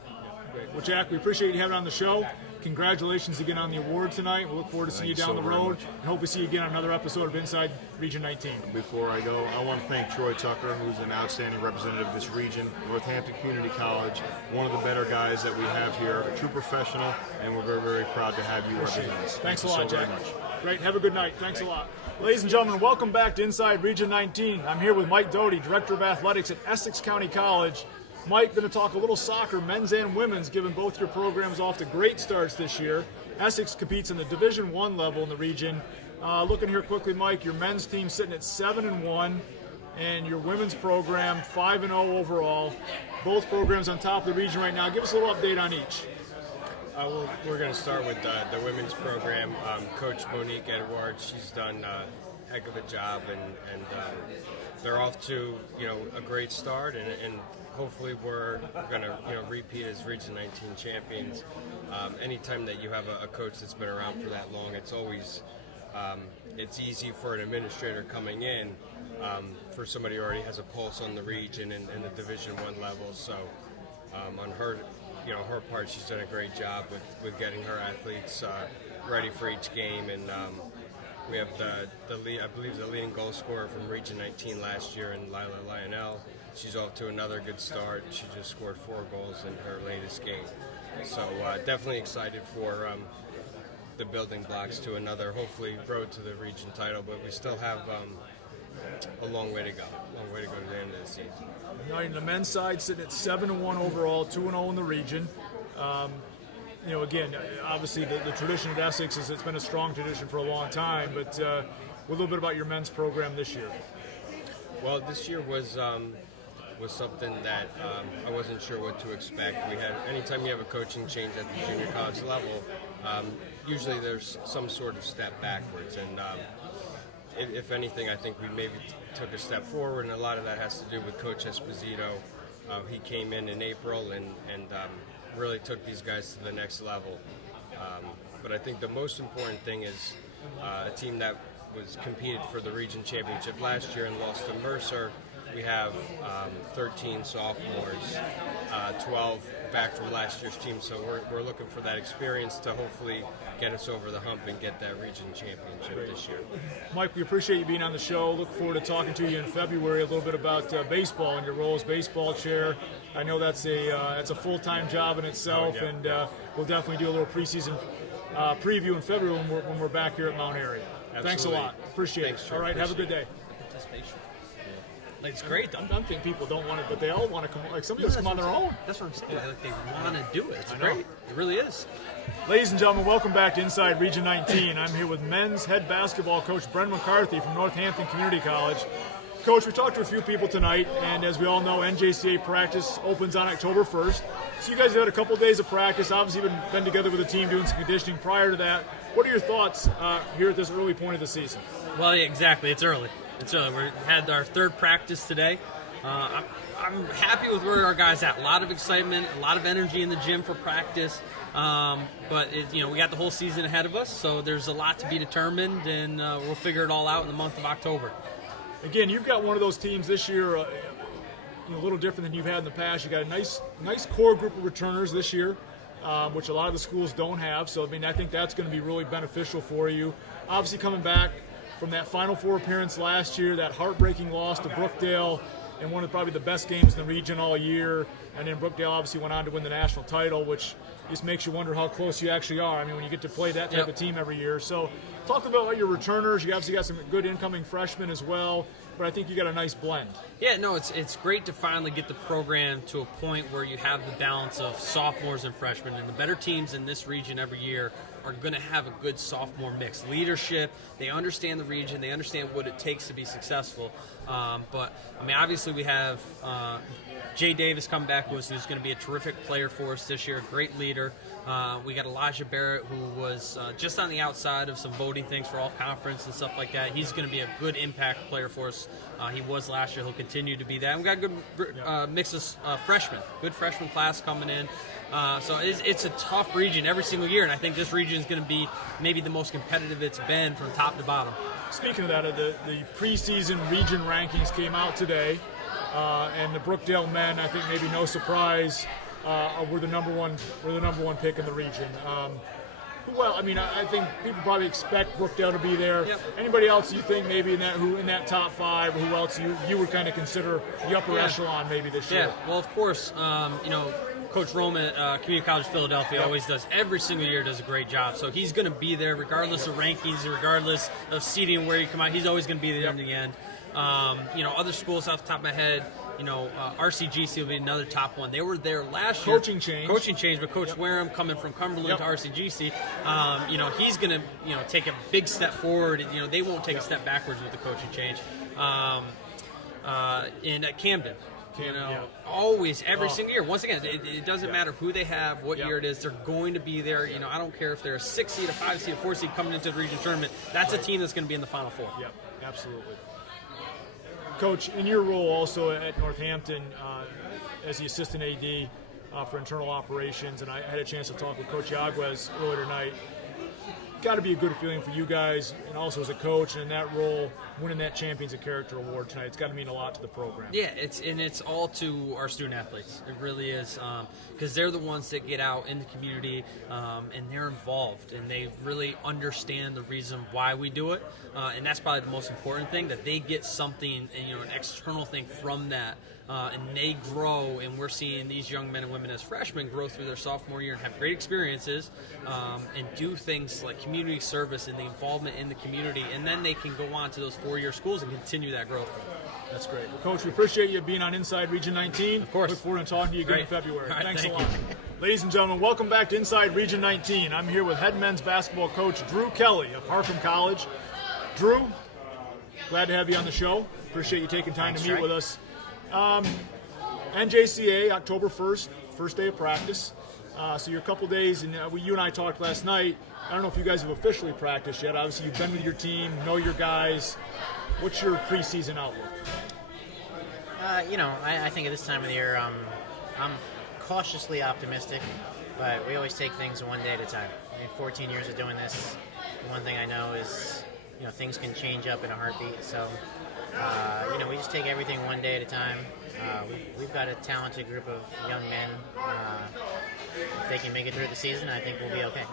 Great. Well, Jack, we appreciate you having on the show. Congratulations again on the award tonight. We'll look forward to seeing you down the road. And hope we see you again on another episode of Inside Region 19. Before I go, I want to thank Troy Tucker, who's an outstanding representative of this region, Northampton Community College, one of the better guys that we have here, a true professional, and we're very, very proud to have you represent us. Thanks a lot, Jack. Great. Have a good night. Thanks a lot. Ladies and gentlemen, welcome back to Inside Region 19. I'm here with Mike Doty, Director of Athletics at Essex County College. Mike, going to talk a little soccer, men's and women's, given both your programs off to great starts this year. Essex competes in the Division I level in the region. Looking here quickly, Mike, your men's team sitting at 7-1, and your women's program 5-0 overall. Both programs on top of the region right now. Give us a little update on each. We're going to start with the women's program. Coach Monique Edwards, she's done a heck of a job, and they're off to a great start, and hopefully we're going to repeat as Region 19 champions. Anytime that you have a coach that's been around for that long, it's always it's easy for an administrator coming in for somebody who already has a pulse on the region and the Division I level. So on her her part, she's done a great job with getting her athletes ready for each game. And we have the leading goal scorer from Region 19 last year in Lila Lionel. She's off to another good start. She just scored 4 goals in her latest game. So definitely excited for the building blocks to another, hopefully, road to the region title. But we still have a long way to go. To the end of the season. Now, on the men's side, sitting at 7-1 overall, 2-0 in the region. Again, obviously the tradition at Essex is it's been a strong tradition for a long time. But a little bit about your men's program this year. Well, this year was something that I wasn't sure what to expect. Anytime you have a coaching change at the junior college level, usually there's some sort of step backwards, and if anything, I think we maybe took a step forward, and a lot of that has to do with Coach Esposito. He came in April and really took these guys to the next level. But I think the most important thing is a team that was competed for the region championship last year and lost to Mercer. We have 13 sophomores, 12 back from last year's team, so we're looking for that experience to hopefully get us over the hump and get that region championship this year. Mike, we appreciate you being on the show. Look forward to talking to you in February a little bit about baseball and your role as baseball chair. I know that's a full-time job in itself, and we'll definitely do a little preseason preview in February when we're back here at Mount Airy. Absolutely. Thanks a lot. Appreciate it. All right, have a good day. Like, it's great. I don't think people don't want it, but they all want to come. Like, some people come on their own. That's what I'm saying. Like, they want to do it. It's great. It really is. Ladies and gentlemen, welcome back to Inside Region 19. I'm here with men's head basketball coach Brenda McCarthy from Northampton Community College. Coach, we talked to a few people tonight, and as we all know, NJCAA practice opens on October 1st. So you guys have had a couple days of practice, obviously been together with the team doing some conditioning prior to that. What are your thoughts here at this early point of the season? Well, yeah, exactly. It's early. We had our third practice today. I'm happy with where our guys at. A lot of excitement, a lot of energy in the gym for practice. But we got the whole season ahead of us, so there's a lot to be determined, and we'll figure it all out in the month of October. Again, you've got one of those teams this year, a little different than you've had in the past. You got a nice core group of returners this year, which a lot of the schools don't have. So I think that's going to be really beneficial for you. Obviously, coming back from that Final Four appearance last year, that heartbreaking loss to Brookdale, and one of probably the best games in the region all year. And then Brookdale obviously went on to win the national title, which just makes you wonder how close you actually are. I mean, when you get to play that type of team every year. So talk about your returners. You obviously got some good incoming freshmen as well, but I think you got a nice blend. Yeah, no, it's great to finally get the program to a point where you have the balance of sophomores and freshmen, and the better teams in this region every year are going to have a good sophomore mix. Leadership, they understand the region, they understand what it takes to be successful. But, I mean, obviously we have Jay Davis come back, who's going to be a terrific player for us this year, a great leader. We got Elijah Barrett, who was just on the outside of some voting things for all conference and stuff like that. He's going to be a good impact player for us. He was last year. He'll continue to be that. And we got a good mix of freshmen, good freshman class coming in. So it's a tough region every single year, and I think this region is going to be maybe the most competitive it's been from top to bottom. Speaking of that, the preseason region rankings came out today, and the Brookdale men, I think maybe no surprise, were the number one pick in the region. Well, I mean, I think people probably expect Brookdale to be there. Yep. Anybody else you think maybe in that top five, or who else you would kind of consider the upper echelon maybe this year? Yeah, well, of course, Coach Roman at Community College Philadelphia always does, every single year does a great job. So he's going to be there regardless of rankings, regardless of seeding where you come out. He's always going to be there in the end. Other schools off the top of my head, RCGC will be another top one. They were there last year. Coaching change, but Coach Wareham coming from Cumberland to RCGC, he's going to, take a big step forward. They won't take a step backwards with the coaching change. And at Camden. Always, every single year. Once again, it doesn't matter who they have, what year it is, they're going to be there. I don't care if they're a 6 seed, a 5 seed, a 4 seed coming into the region tournament. That's a team that's going to be in the Final Four. Yep, absolutely. Coach, in your role also at Northampton as the assistant AD for internal operations, and I had a chance to talk with Coach Yaguez earlier tonight. Got to be a good feeling for you guys, and also as a coach, and in that role, winning that Champions of Character award tonight. It's got to mean a lot to the program. Yeah, it's all to our student athletes. It really is, because they're the ones that get out in the community, and they're involved, and they really understand the reason why we do it, and that's probably the most important thing, that they get something, an external thing from that. And they grow, and we're seeing these young men and women as freshmen grow through their sophomore year and have great experiences, and do things like community service and the involvement in the community, and then they can go on to those four-year schools and continue that growth. That's great. Well, Coach, we appreciate you being on Inside Region 19. Of course. Look forward to talking to you again in February. Right, Thanks a thank lot. Ladies and gentlemen, welcome back to Inside Region 19. I'm here with head men's basketball coach Dru Kelly of Harcum College. Dru, glad to have you on the show. Appreciate you taking time Thanks, to meet Trey. with us. NJCAA, October 1st, first day of practice. So you're a couple days, and you and I talked last night. I don't know if you guys have officially practiced yet. Obviously, you've been with your team, know your guys. What's your preseason outlook? I think at this time of the year, I'm cautiously optimistic, but we always take things one day at a time. 14 years of doing this, one thing I know is, things can change up in a heartbeat. So, we just take everything one day at a time. We've got a talented group of young men. If they can make it through the season, I think we'll be okay.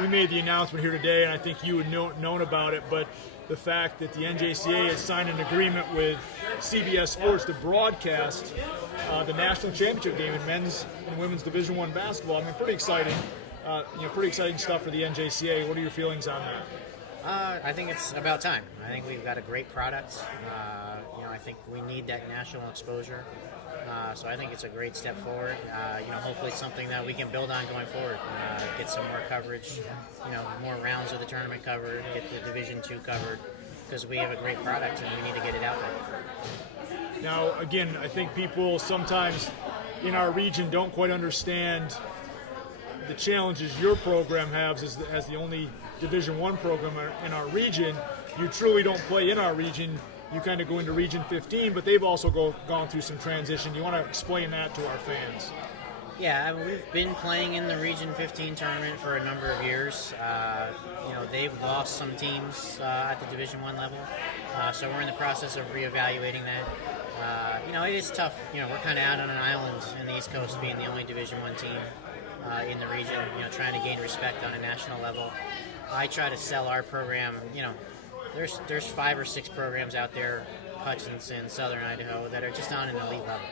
We made the announcement here today, and I think you had known about it, but the fact that the NJCAA has signed an agreement with CBS Sports to broadcast the national championship game in men's and women's Division I basketball. I mean, pretty exciting. Pretty exciting stuff for the NJCAA. What are your feelings on that? I think it's about time. I think we've got a great product. I think we need that national exposure. So I think it's a great step forward. Hopefully it's something that we can build on going forward. Get some more coverage, more rounds of the tournament covered, get the Division II covered, because we have a great product and we need to get it out there. Now, again, I think people sometimes in our region don't quite understand the challenges your program has as the only Division I program in our region. You truly don't play in our region. You kind of go into Region 15, but they've also gone through some transition. You want to explain that to our fans? Yeah, we've been playing in the Region 15 tournament for a number of years. They've lost some teams at the Division I level, so we're in the process of reevaluating that. It is tough. We're kind of out on an island in the East Coast, being the only Division I team in the region. Trying to gain respect on a national level. I try to sell our program. There's 5 or 6 programs out there, Hutchinson, Southern Idaho, that are just on an elite level.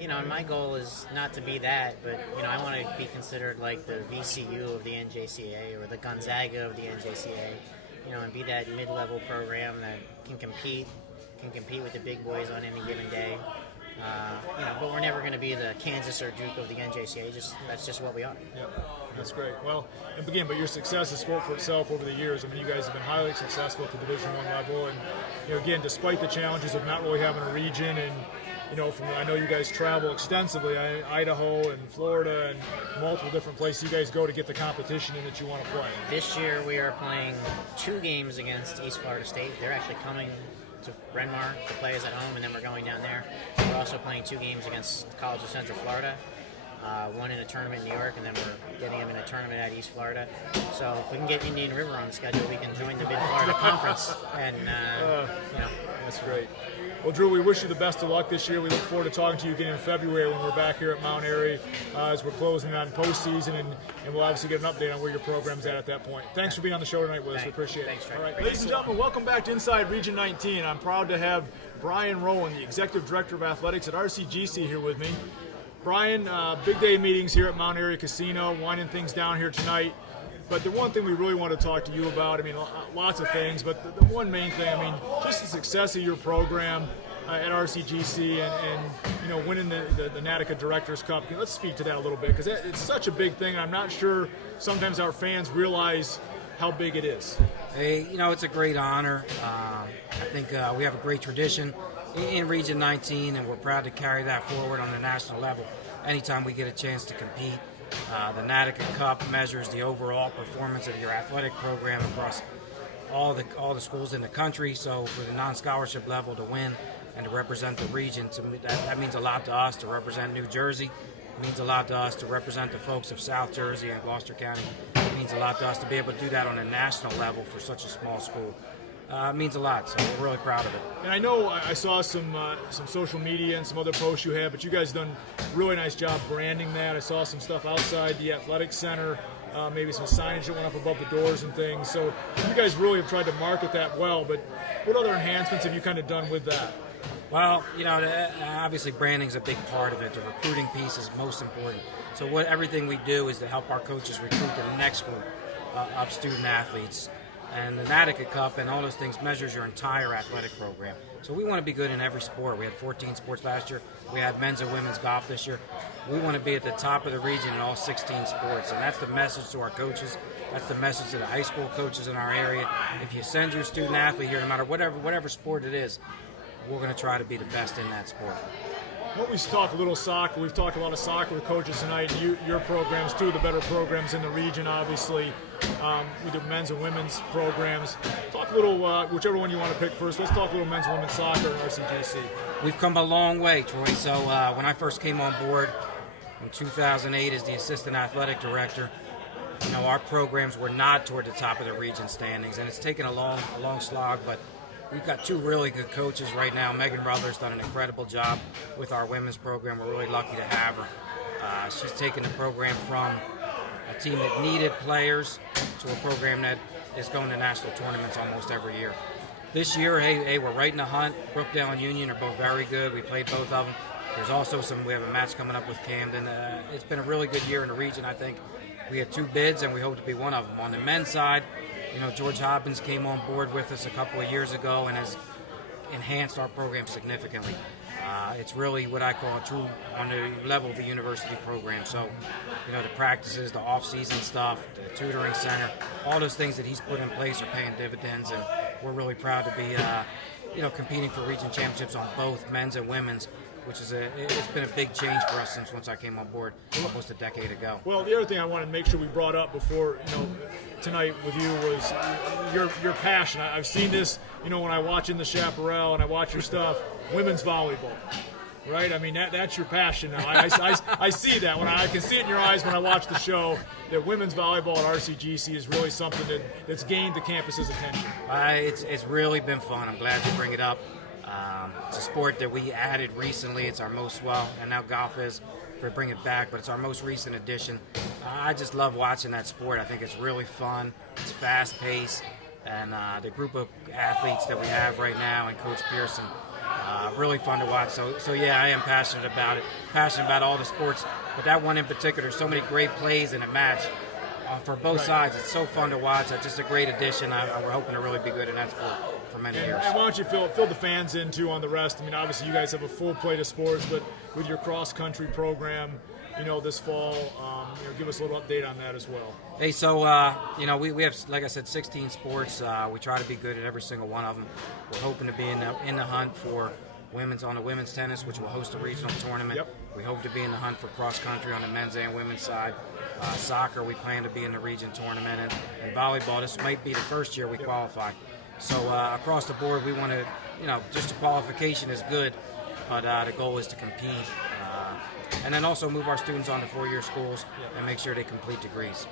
And my goal is not to be that, but I want to be considered like the VCU of the NJCAA or the Gonzaga of the NJCAA, and be that mid-level program that can compete with the big boys on any given day. But we're never going to be the Kansas or Duke of the NJCAA. That's just what we are. Yep, that's great. Well, and again, but your success has spoke for itself over the years. I mean, you guys have been highly successful at the Division I level, and again, despite the challenges of not really having a region, and I know you guys travel extensively, Idaho and Florida and multiple different places you guys go to get the competition in that you want to play. This year we are playing 2 games against East Florida State. They're actually coming to Bryn Mawr to play us at home, and then we're going down there. We're also playing 2 games against the College of Central Florida, one in a tournament in New York, and then we're getting them in a tournament at East Florida. So if we can get Indian River on the schedule, we can join the Mid-Florida Conference. And, That's great. Well, Dru, we wish you the best of luck this year. We look forward to talking to you again in February when we're back here at Mount Airy as we're closing on postseason, and we'll obviously get an update on where your program's at that point. Thanks for being on the show tonight with us. We appreciate it. Thanks, Trey. All right, ladies and gentlemen, welcome back to Inside Region 19. I'm proud to have Bryan Rolling, the Executive Director of Athletics at RCGC, here with me. Bryan, big day meetings here at Mount Airy Casino, winding things down here tonight. But the one thing we really want to talk to you about, lots of things, but the one main thing, just the success of your program at RCGC and winning the Wanaka Directors Cup. Let's speak to that a little bit, because it's such a big thing. I'm not sure sometimes our fans realize how big it is. Hey, it's a great honor. I think we have a great tradition in Region 19, and we're proud to carry that forward on the national level anytime we get a chance to compete. The Wanaka Cup measures the overall performance of your athletic program across all the schools in the country. So for the non-scholarship level to win and to represent the region, to me, that means a lot to us. To represent New Jersey, it means a lot to us. To represent the folks of South Jersey and Gloucester County, it means a lot to us. To be able to do that on a national level for such a small school, it means a lot. So we're really proud of it. And I know I saw some social media and some other posts you have, but you guys done a really nice job branding that. I saw some stuff outside the athletic center, maybe some signage that went up above the doors and things. So you guys really have tried to market that well, but what other enhancements have you kind of done with that? Well, obviously branding's a big part of it. The recruiting piece is most important. So everything we do is to help our coaches recruit the next group of student athletes. And the Wanaka Cup and all those things measures your entire athletic program. So we want to be good in every sport. We had 14 sports last year. We had men's and women's golf this year. We want to be at the top of the region in all 16 sports, and that's the message to our coaches. That's the message to the high school coaches in our area. If you send your student athlete here, no matter whatever sport it is, we're going to try to be the best in that sport. Well, we talk a little soccer. We've talked a lot of soccer with coaches tonight. Your programs, two of the better programs in the region, obviously. We do men's and women's programs. Talk a little, whichever one you want to pick first. Let's talk a little men's and women's soccer in RCGC. We've come a long way, Troy. So when I first came on board in 2008 as the assistant athletic director, our programs were not toward the top of the region standings, and it's taken a long slog, but we've got two really good coaches right now. Megan Ruther's done an incredible job with our women's program. We're really lucky to have her. She's taken the program from a team that needed players to a program that is going to national tournaments almost every year. This year, hey, we're right in the hunt. Brookdale and Union are both very good. We played both of them. There's also we have a match coming up with Camden. It's been a really good year in the region, I think. We had two bids, and we hope to be one of them. On the men's side, George Hobbins came on board with us a couple of years ago and has enhanced our program significantly. It's really what I call a true on the level of the university program. So, the practices, the off-season stuff, the tutoring center, all those things that he's put in place are paying dividends, and we're really proud to be, competing for region championships on both men's and women's, which is it's been a big change for us once I came on board almost a decade ago. Well, the other thing I wanted to make sure we brought up before tonight with you was your passion. I've seen this, when I watch in the Chaparral and I watch your stuff, women's volleyball, right? I mean that's your passion now. I see that I can see it in your eyes when I watch the show that women's volleyball at RCGC is really something that's gained the campus's attention. It's really been fun. I'm glad you bring it up. It's a sport that we added recently. It's our most, and now golf is, we bring it back, but it's our most recent addition. I just love watching that sport. I think it's really fun. It's fast-paced, and the group of athletes that we have right now and Coach Pearson, really fun to watch. So yeah, I am passionate about it. Passionate about all the sports, but that one in particular, so many great plays in a match. For both sides, it's so fun to watch. It's just a great addition. We're hoping to really be good in that sport for many years. And why don't you fill the fans in too on the rest? I mean, obviously you guys have a full plate of sports, but with your cross country program, this fall, give us a little update on that as well. Hey, so we have, like I said, 16 sports. We try to be good at every single one of them. We're hoping to be in the hunt for women's tennis, which will host a regional tournament. Yep. We hope to be in the hunt for cross country on the men's and women's side. Soccer, we plan to be in the region tournament, and volleyball, this might be the first year we qualify. So across the board, we want to, just the qualification is good, but the goal is to compete. And then also move our students on to four-year schools and make sure they complete degrees.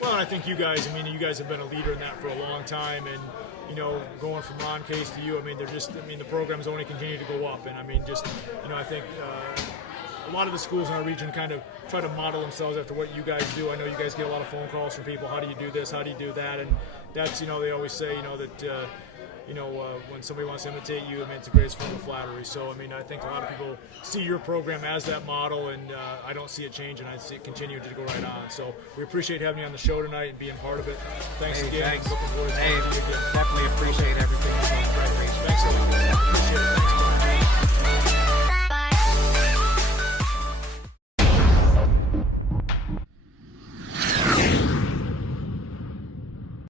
Well, I think you guys have been a leader in that for a long time, and going from Ron Case to you, the programs only continue to go up, and I think a lot of the schools in our region kind of try to model themselves after what you guys do. I know you guys get a lot of phone calls from people, how do you do this, how do you do that, and that's, they always say, that, when somebody wants to imitate you, it's the greatest form of flattery. So, I think a lot of people see your program as that model, and I don't see it changing. I see it continuing to go right on. So we appreciate having you on the show tonight and being part of it. Thanks again. Thanks. Looking forward to seeing you again. Definitely appreciate everything. Thanks a lot. Appreciate it. Thanks, Brian.